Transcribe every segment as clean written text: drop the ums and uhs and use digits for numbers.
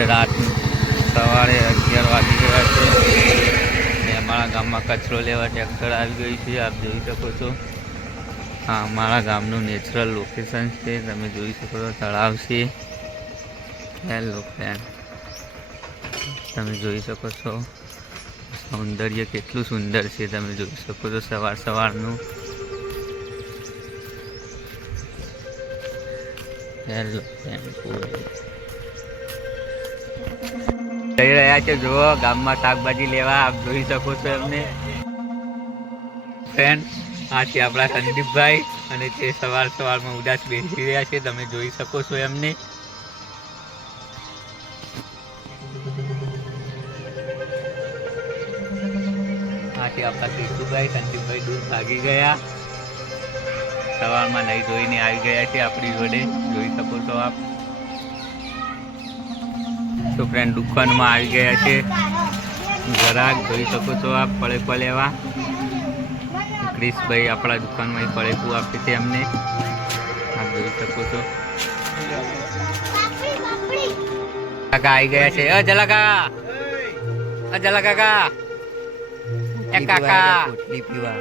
Friend રાત સવારે 11 વાગી ગયા છે ને અમારા ગામમાં કચરો લેવા ટ્રેક્ટર આવી ગયું છે. આપ જોઈ શકો છો. હા, અમારા ગામનું નેચરલ લોકેશન છે. તમે જોઈ શકો છો તળાવ છે. હેલો ફ્રેન્ડ, તમે જોઈ શકો છો સૌંદર્ય કેટલું સુંદર છે. તમે જોઈ શકો છો સવારનું. હેલો ફ્રેન્ડ, જઈ રહ્યા છે જુઓ ગામમાં શાકભાજી લેવા. આપ જોઈ શકો છો એમને ફ્રેન્ડ. આ છે આપણા સંદીપભાઈ અને તે સવારમાં ઉદાસ બેસી રહ્યા છે. તમે જોઈ શકો છો એમને. આ છે આપણા કેશુભાઈ. સંદીપભાઈ દૂર ભાગી ગયા. સવારમાં નહીં ધોઈને આવી ગયા છે આપણી જોડે. જોઈ શકો છો આપ. તો ફ્રેન્ડ દુકાનમાં આવી ગયા છે ગ્રાહક. જોઈ શકો છો આપ પડેકો લેવા. ક્રિશભાઈ આપણા દુકાનમાં પડેકું આપે છે અમને. આપ જોઈ શકો છો. કાકા આવી ગયા છે. જલા કાકા, જલા કાકા, એ કાકા પીવા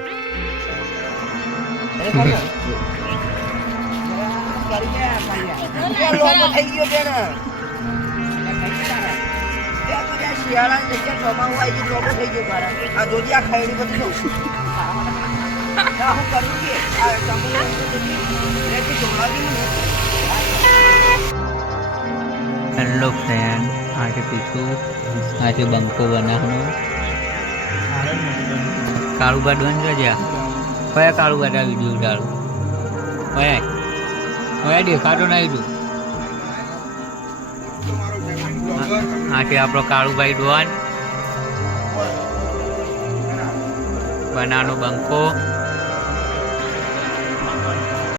હેલો ફ્રેન્ડ, આજે પીશું. આજે બંકો બનાવવાનો. કાળુ બાડવાન જજ્યા કયા કાળુ બાડા વિડીયો ઉડાડું હવે દેખાતો નહીં તું. આ છે આપણો કાળુભાઈ ડોન બનાવવાનો બંકો.